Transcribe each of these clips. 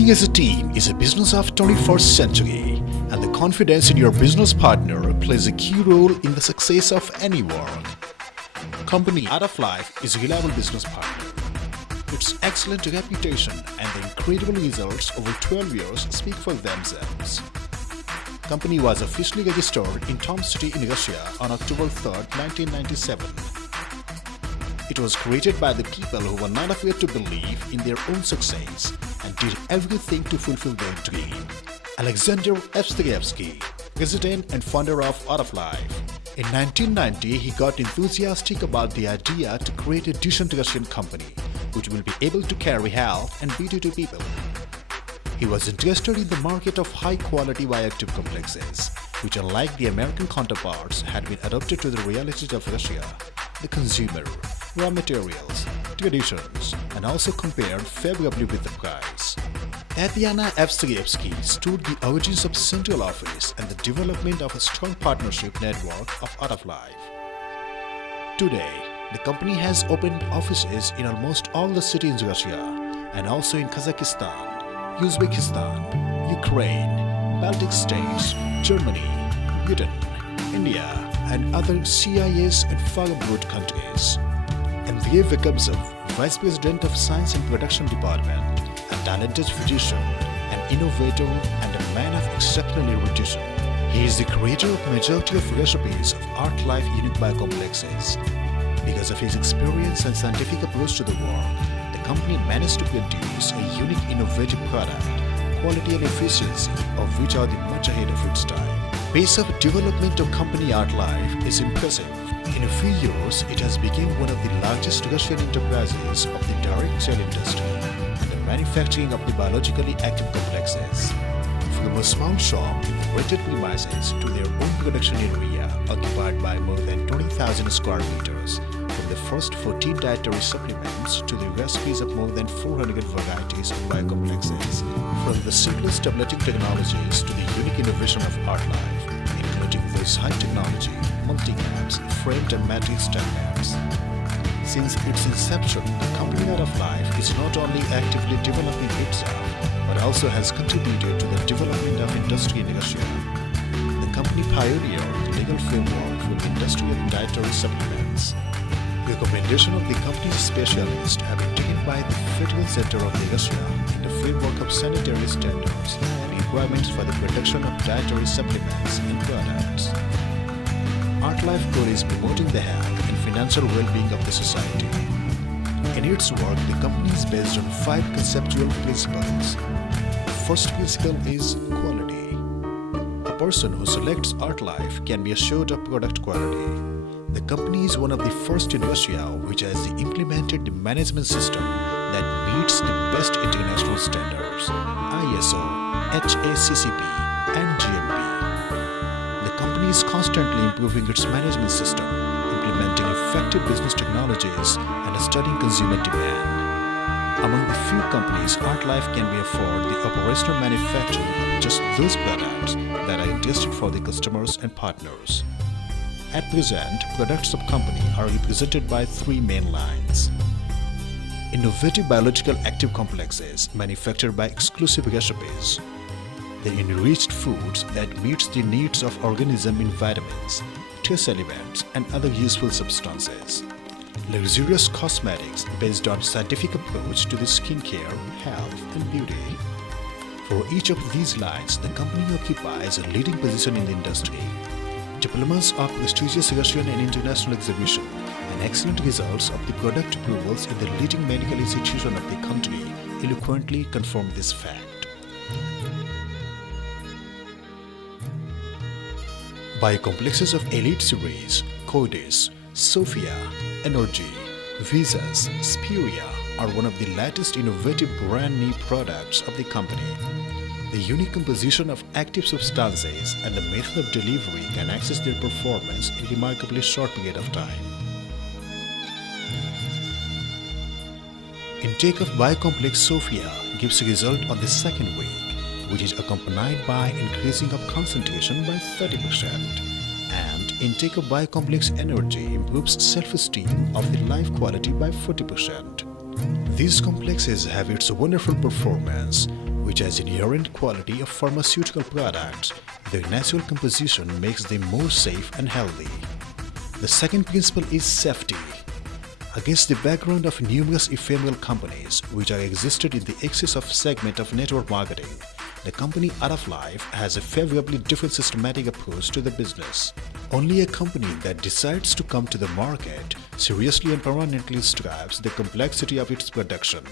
Working as a team is a business of 21st century, and the confidence in your business partner plays a key role in the success of any work. Company Art of Life is a reliable business partner. Its excellent reputation and the incredible results over 12 years speak for themselves. Company was officially registered in Tom City in Russia on October 3, 1997. It was created by the people who were not afraid to believe in their own success and did everything to fulfill their dream. Alexander Evsteyevsky, president and founder of Art of Life. In 1990, he got enthusiastic about the idea to create a decent Russian company which will be able to carry health and beauty to people. He was interested in the market of high-quality bioactive complexes, which unlike the American counterparts had been adapted to the realities of Russia, the consumer, raw materials, traditions, and also compared favorably with the price. Tatiana Evsteyevsky stood the origins of central office and the development of a strong partnership network of Art of Life. Today, the company has opened offices in almost all the cities in Russia and also in Kazakhstan, Uzbekistan, Ukraine, Baltic states, Germany, Britain, India, and other CIS and far abroad countries. Andrei Vakabzov, Vice President of Science and Production Department, a talented physician, an innovator, and a man of exceptional erudition. He is the creator of majority of recipes of Art Life unique biocomplexes. Because of his experience and scientific approach to the work, the company managed to produce a unique innovative product, quality and efficiency of which are much ahead of its time. Pace of development of company Art Life is impressive. In a few years, it has become one of the largest Russian enterprises of the direct sale industry and the manufacturing of the biologically active complexes. From a small shop in the greater premises to their own production area occupied by more than 20,000 square meters, from the first 14 dietary supplements to the recipes of more than 400 varieties of biocomplexes, from the simplest tableting technologies to the unique innovation of Art Life, including those high technology, multi-caps, framed and matrix stem maps. Since its inception, the company Art of Life is not only actively developing itself, but also has contributed to the development of industry in Russia. The company pioneered the legal framework for the industry of dietary supplements. The recommendation of the company's specialists have been taken by the Federal Center of Russia in the framework of sanitary standards and requirements for the production of dietary supplements and products. Art Life Core is promoting the health and financial well-being of the society. In its work, the company is based on 5 conceptual principles. The first principle is quality. A person who selects Art Life can be assured of product quality. The company is one of the first in Russia which has implemented the management system that meets the best international standards, ISO, HACCP, and GMP. The company is constantly improving its management system, implementing effective business technologies, and studying consumer demand. Among the few companies, Art Life can be afford the operational manufacturing of just those products that are interested for the customers and partners. At present, products of company are represented by 3 main lines. Innovative biological active complexes manufactured by exclusive recipes. The enriched foods that meets the needs of organism in vitamins, trace elements, and other useful substances. Luxurious cosmetics based on scientific approach to the skincare, health, and beauty. For each of these lines, the company occupies a leading position in the industry. Diplomas of prestigious Russian and international exhibition and excellent results of the product approvals in the leading medical institution of the country eloquently confirm this fact. Biocomplexes of Elite Series, Codis, Sophia, Energy, Visas, Spiria are one of the latest innovative brand new products of the company. The unique composition of active substances and the method of delivery can access their performance in a remarkably short period of time. Intake of biocomplex Sophia gives a result on the 2nd week, which is accompanied by increasing of concentration by 30%. And intake of biocomplex Energy improves self-esteem of the life quality by 40%. These complexes have its wonderful performance, which has inherent quality of pharmaceutical products. Their natural composition makes them more safe and healthy. The second principle is safety. Against the background of numerous ephemeral companies which are existed in the excess of segment of network marketing, the company Adaflife has a favorably different systematic approach to the business. Only a company that decides to come to the market seriously and permanently strives the complexity of its production.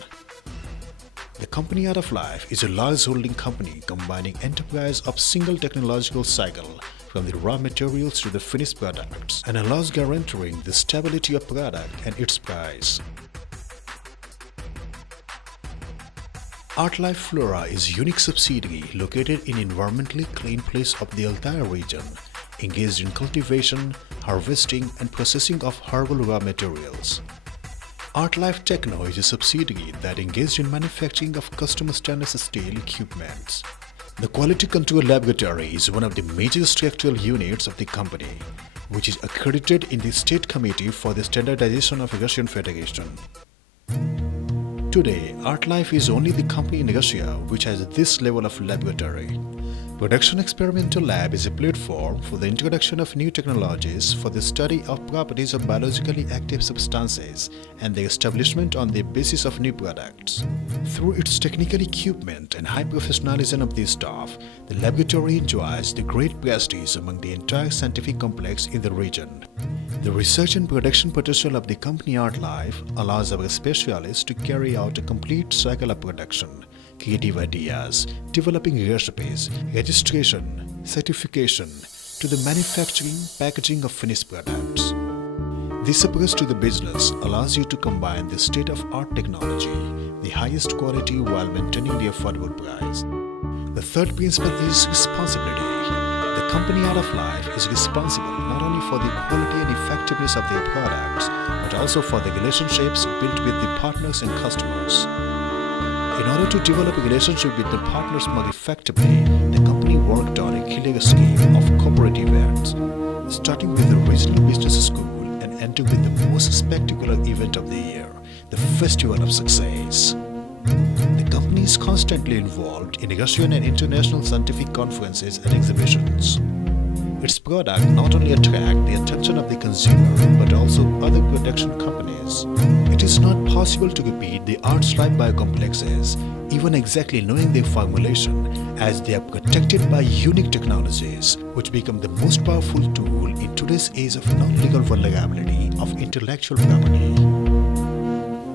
The company Adaflife is a large holding company combining enterprise of single technological cycle from the raw materials to the finished products and allows guaranteeing the stability of product and its price. Artlife Flora is a unique subsidiary located in environmentally clean place of the Altai region, engaged in cultivation, harvesting and processing of herbal raw materials. Artlife Techno is a subsidiary that engaged in manufacturing of custom stainless steel equipments. The Quality Control Laboratory is one of the major structural units of the company, which is accredited in the State Committee for the Standardization of Russian Federation. Today, Artlife is only the company in Russia which has this level of laboratory. Production Experimental Lab is a platform for the introduction of new technologies for the study of properties of biologically active substances and the establishment on the basis of new products. Through its technical equipment and high professionalism of the staff, the laboratory enjoys the great prestige among the entire scientific complex in the region. The research and production potential of the company Artlife allows our specialists to carry out a complete cycle of production, creative ideas, developing recipes, registration, certification, to the manufacturing, packaging of finished products. This approach to the business allows you to combine the state-of-art technology, the highest quality while maintaining the affordable price. The third principle is responsibility. The company Adaflife is responsible not only for the quality and effectiveness of their products, but also for the relationships built with the partners and customers. In order to develop a relationship with the partners more effectively, the company worked on a killer scheme of corporate events, starting with the regional business school and ending with the most spectacular event of the year, the Festival of Success. The company is constantly involved in Russian and international scientific conferences and exhibitions. Its product not only attract the attention of the consumer but also other production companies. It is not possible to repeat the Artlife biocomplexes, even exactly knowing their formulation, as they are protected by unique technologies which become the most powerful tool in today's age of non-legal vulnerability of intellectual property.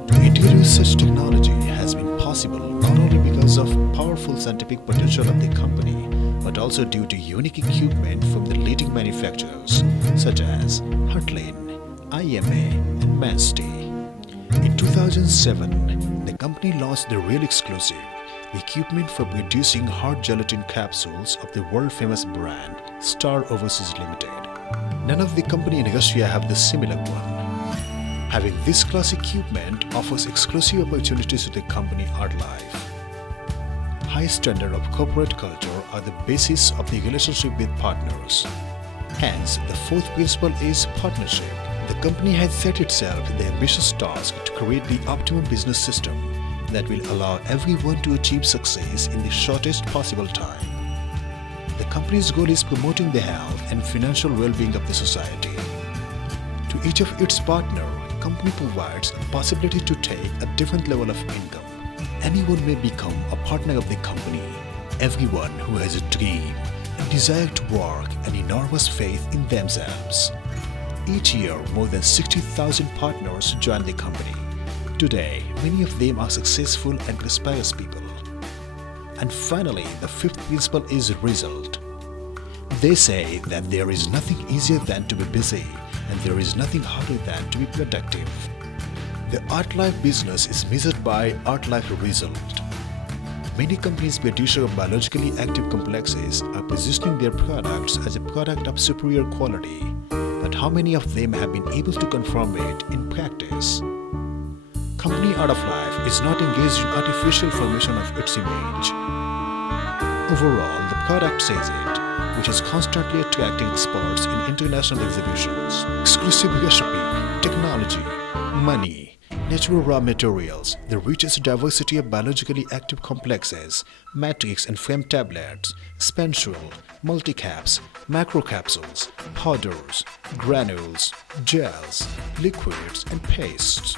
To introduce such technology has been possible not only because of powerful scientific potential of the company, but also due to unique equipment from the leading manufacturers such as Hertlin, IMA and Manstey. In 2007, the company launched the Real Exclusive, the equipment for producing hard gelatin capsules of the world-famous brand Star Overseas Limited. None of the company in Russia have the similar one. Having this class equipment offers exclusive opportunities to the company Artlife. High standard of corporate culture are the basis of the relationship with partners. Hence, the fourth principle is partnership. The company has set itself the ambitious task to create the optimum business system that will allow everyone to achieve success in the shortest possible time. The company's goal is promoting the health and financial well-being of the society. To each of its partners, the company provides a possibility to take a different level of income. Anyone may become a partner of the company. Everyone who has a dream, a desire to work, and enormous faith in themselves. Each year, more than 60,000 partners join the company. Today, many of them are successful and prosperous people. And finally, the fifth principle is result. They say that there is nothing easier than to be busy, and there is nothing harder than to be productive. The Artlife business is measured by Artlife result. Many companies producer of biologically active complexes are positioning their products as a product of superior quality, but how many of them have been able to confirm it in practice? Company Adaflife is not engaged in artificial formation of its image. Overall, the product says it, which is constantly attracting experts in international exhibitions. Exclusive recipe, technology, money, Natural raw materials, the richest diversity of biologically active complexes, matrix and frame tablets, spensule, multicaps, macrocapsules, powders, granules, gels, liquids and pastes.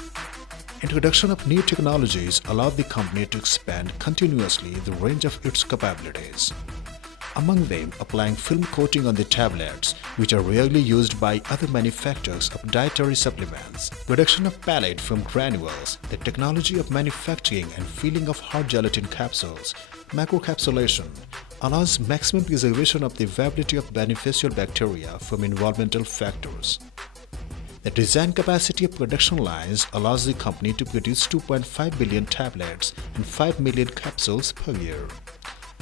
Introduction of new technologies allowed the company to expand continuously the range of its capabilities. Among them, applying film coating on the tablets, which are rarely used by other manufacturers of dietary supplements. Production of pellet from granules, the technology of manufacturing and filling of hard gelatin capsules. Macrocapsulation allows maximum preservation of the viability of beneficial bacteria from environmental factors. The design capacity of production lines allows the company to produce 2.5 billion tablets and 5 million capsules per year.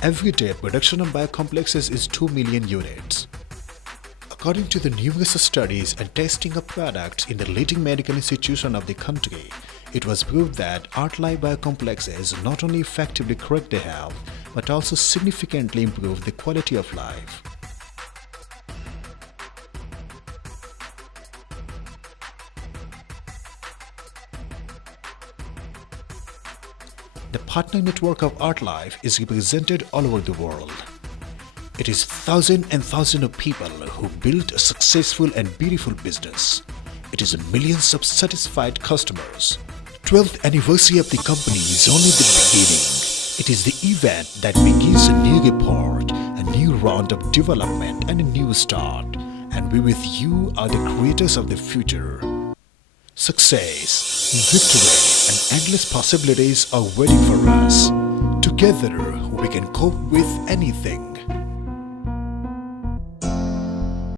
Every day, production of biocomplexes is 2 million units. According to the numerous studies and testing of products in the leading medical institution of the country, it was proved that ArtLife biocomplexes not only effectively correct the health, but also significantly improve the quality of life. The partner network of ArtLife is represented all over the world. It is thousands and thousands of people who built a successful and beautiful business. It is millions of satisfied customers. 12th anniversary of the company is only the beginning. It is the event that begins a new report, a new round of development and a new start. And we with you are the creators of the future. Success, victory, and endless possibilities are waiting for us. Together, we can cope with anything.